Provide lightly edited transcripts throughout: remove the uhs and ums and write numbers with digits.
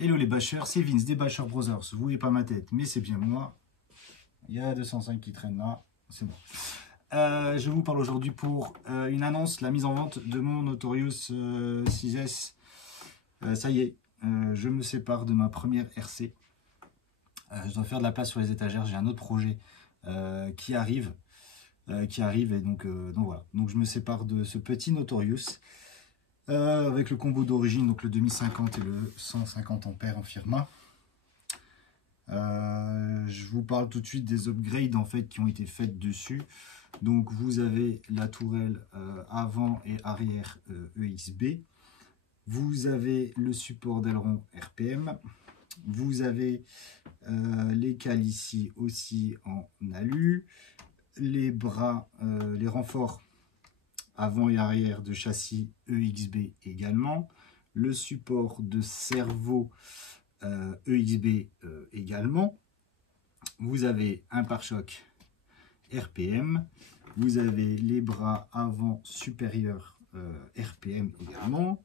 Hello les bâcheurs, c'est Vince des Bâcheurs Brothers. Vous voyez pas ma tête, mais c'est bien moi. Il y a 205 qui traînent là, c'est bon. Je vous parle aujourd'hui pour une annonce, la mise en vente de mon Notorious 6S. Ça y est, je me sépare de ma première RC. Je dois faire de la place sur les étagères. J'ai un autre projet qui arrive. Et donc voilà. Donc je me sépare de ce petit Notorious. Avec le combo d'origine, donc le 2050 et le 150 ampères en firma. Je vous parle tout de suite des upgrades en fait qui ont été faites dessus. Donc vous avez la tourelle avant et arrière EXB. Vous avez le support d'aileron RPM. Vous avez les cales ici aussi en alu. Les bras, les renforts avant et arrière de châssis EXB également, le support de cerveau EXB également, vous avez un pare-choc RPM, vous avez les bras avant supérieurs RPM également.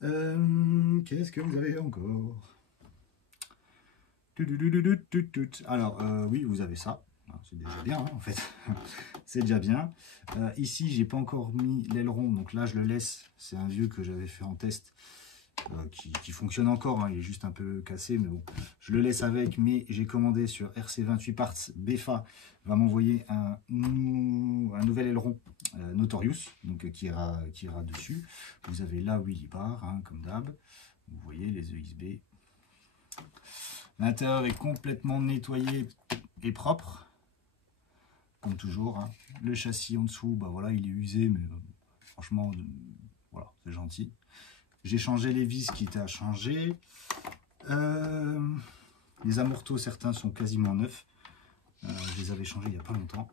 Qu'est-ce que vous avez encore? Alors oui, vous avez ça. C'est déjà bien hein, en fait, c'est déjà bien. Ici, j'ai pas encore mis l'aileron, donc là je le laisse. C'est un vieux que j'avais fait en test qui fonctionne encore, hein. Il est juste un peu cassé, mais bon, je le laisse avec. Mais j'ai commandé sur RC28 Parts, BFA va m'envoyer un nouvel aileron Notorious, donc qui ira dessus. Vous avez là Willy Bar, hein, comme d'hab. Vous voyez les EXB. L'intérieur est complètement nettoyé et propre. Comme toujours, hein. Le châssis en dessous, bah voilà, il est usé, mais franchement, voilà, c'est gentil. J'ai changé les vis qui étaient à changer. Les amortos, certains sont quasiment neufs. Je les avais changés il n'y a pas longtemps.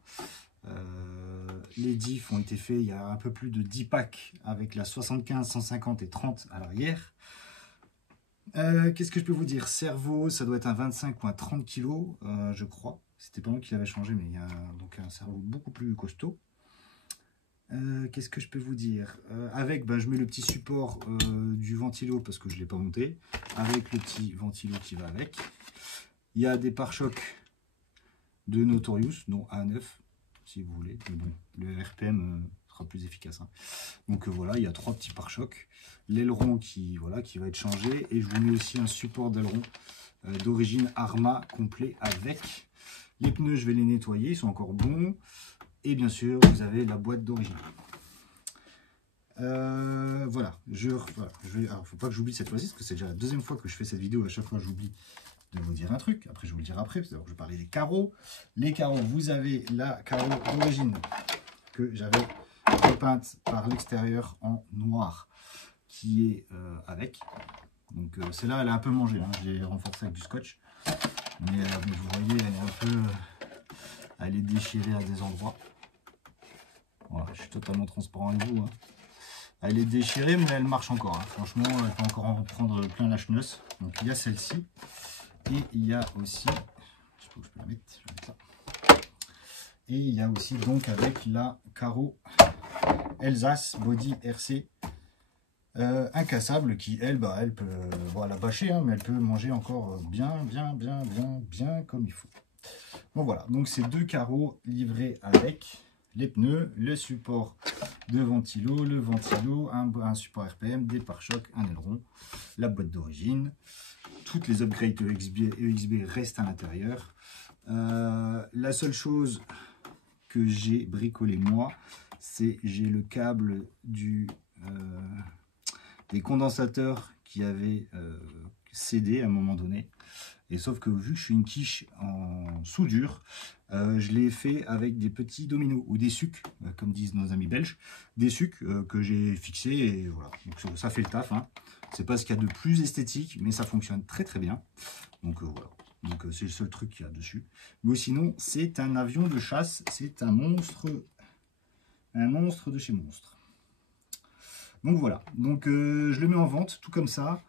Les diffs ont été faits il y a un peu plus de 10 packs avec la 75, 150 et 30 à l'arrière. Qu'est-ce que je peux vous dire? Cerveau, ça doit être un 25 ou un 30 kg, je crois. C'était pas moi qui l'avais changé, mais il y a donc un cerveau beaucoup plus costaud. Qu'est-ce que je peux vous dire? Avec, je mets le petit support du ventilo parce que je ne l'ai pas monté. Avec le petit ventilo qui va avec. Il y a des pare-chocs de Notorious, dont A9, si vous voulez. Mais bon, le RPM sera plus efficace. Hein. Donc voilà, il y a 3 petits pare-chocs. L'aileron qui va être changé. Et je vous mets aussi un support d'aileron d'origine Arma complet avec. Les pneus, je vais les nettoyer, ils sont encore bons. Et bien sûr, vous avez la boîte d'origine. Voilà. Alors, faut pas que j'oublie cette fois-ci, parce que c'est déjà la deuxième fois que je fais cette vidéo. À chaque fois, j'oublie de vous dire un truc. Après, je vais vous le dire après, parce que je parlais des carreaux. Les carreaux, vous avez la carreau d'origine que j'avais repeinte par l'extérieur en noir, qui est avec. Donc, celle-là, elle a un peu mangé. Hein. Je l'ai renforcée avec du scotch. Mais vous voyez, elle est un peu... elle est déchirée à des endroits. Voilà, je suis totalement transparent avec vous. Hein. Elle est déchirée, mais elle marche encore. Hein. Franchement, elle peut encore en prendre plein la chenosse. Donc il y a celle-ci. Et il y a aussi... je sais pas où je peux la mettre. Je vais mettre ça. Et il y a aussi donc avec la carreau Elsace Body RC. Incassable qui elle peut la bâcher hein, mais elle peut manger encore bien comme il faut. Bon voilà, donc ces deux carreaux livrés avec les pneus, le support de ventilo, un support RPM, des pare-chocs, un aileron, la boîte d'origine, toutes les upgrades EXB restent à l'intérieur. La seule chose que j'ai bricolé moi, c'est j'ai le câble des condensateurs qui avaient cédé à un moment donné. Et sauf que vu que je suis une quiche en soudure, je l'ai fait avec des petits dominos ou des sucs, comme disent nos amis belges, des sucs que j'ai fixés et voilà. Donc ça fait le taf. Hein. C'est pas ce qu'il y a de plus esthétique, mais ça fonctionne très très bien. Donc voilà. Donc c'est le seul truc qu'il y a dessus. Mais sinon, c'est un avion de chasse, c'est un monstre de chez monstre. Donc voilà, donc je le mets en vente tout comme ça,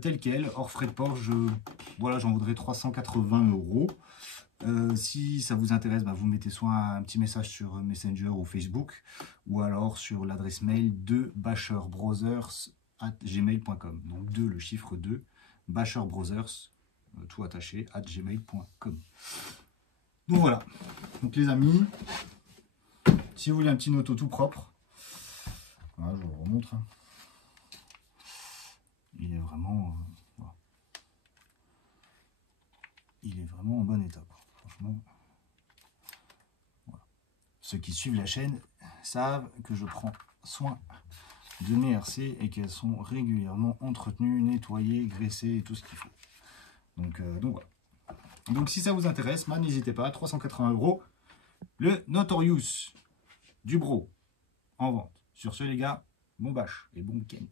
tel quel, hors frais de port, j'en voudrais 380 €. Si ça vous intéresse, vous mettez soit un petit message sur Messenger ou Facebook, ou alors sur l'adresse mail de bacheurbrothers@gmail.com. Donc 2, le chiffre 2, basherbrothers, tout attaché, @gmail.com. Donc voilà. Donc les amis, si vous voulez un petit noto tout propre, voilà, je vous le remontre. Il est vraiment, voilà. Il est vraiment en bon état, quoi. Franchement. Voilà. Ceux qui suivent la chaîne savent que je prends soin de mes RC et qu'elles sont régulièrement entretenues, nettoyées, graissées et tout ce qu'il faut. Donc voilà. Donc si ça vous intéresse, n'hésitez pas, 380 €, le Notorious du Bro en vente. Sur ce les gars, bon bâche et bon week-end.